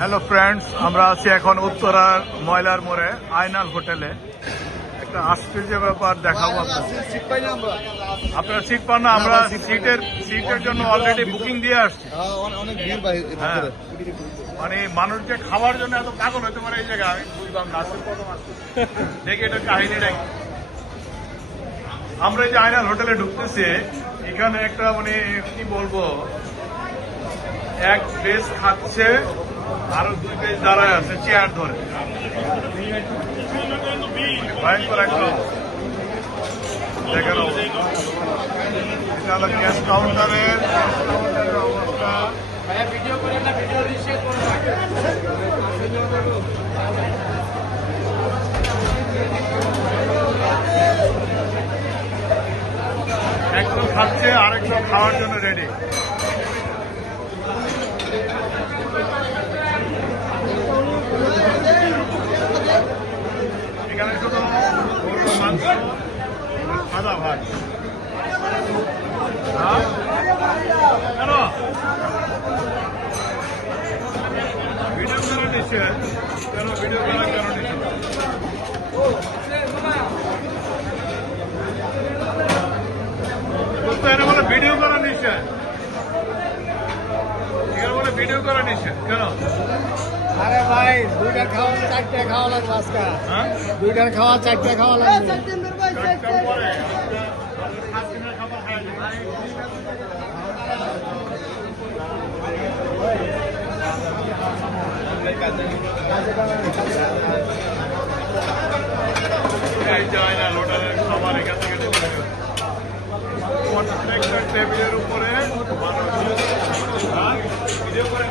Hello friends, আমরা আছি এখন উত্তরার ময়লার মোড়ে আয়নাল হোটেলে। একটা আশ্চর্য ব্যাপার দেখাবো আপনারা সিট পান না। আমরা সিটের জন্য অলরেডি বুকিং দিয়ে আসছি। হ্যাঁ, মানে মানুষ যে খাওয়ার জন্য এত পাগল হতে পারে এই জায়গায় আমি বুঝলাম না। দেখি এটা কাহিনীটা কি। আমরা এই যে আয়নাল হোটেলে ঢুকতেছি, এখানে একটা মানে কি বলবো, এক বেশ খাচ্ছে, আরো দুই বেশ দাঁড়ায় আছে চেয়ার ধরে। ভয়ঙ্কর একটা দেখেন এটা হলো গ্যাস কাউন্টারের অবস্থা। একজন খাচ্ছে, আরেকজন খাওয়ার জন্য রেডি। এখানে শুধু মাংস, সাদা ভাত। কেন ভিডিও করা নিচ্ছে? কেন ভিডিও করা কেন নিচ্ছে? এখানে বলে ভিডিও করা নিচ্ছে, এখানে বলে ভিডিও করা নিচ্ছে কেন? আরে ভাই, দুইটার খাওয়া 4টা খাওয়া লাগবে আজকে। হ্যাঁ, দুইটার খাওয়া 4টা খাওয়া লাগবে। প্রত্যেকটা টেবিলের উপরে ভিডিও করে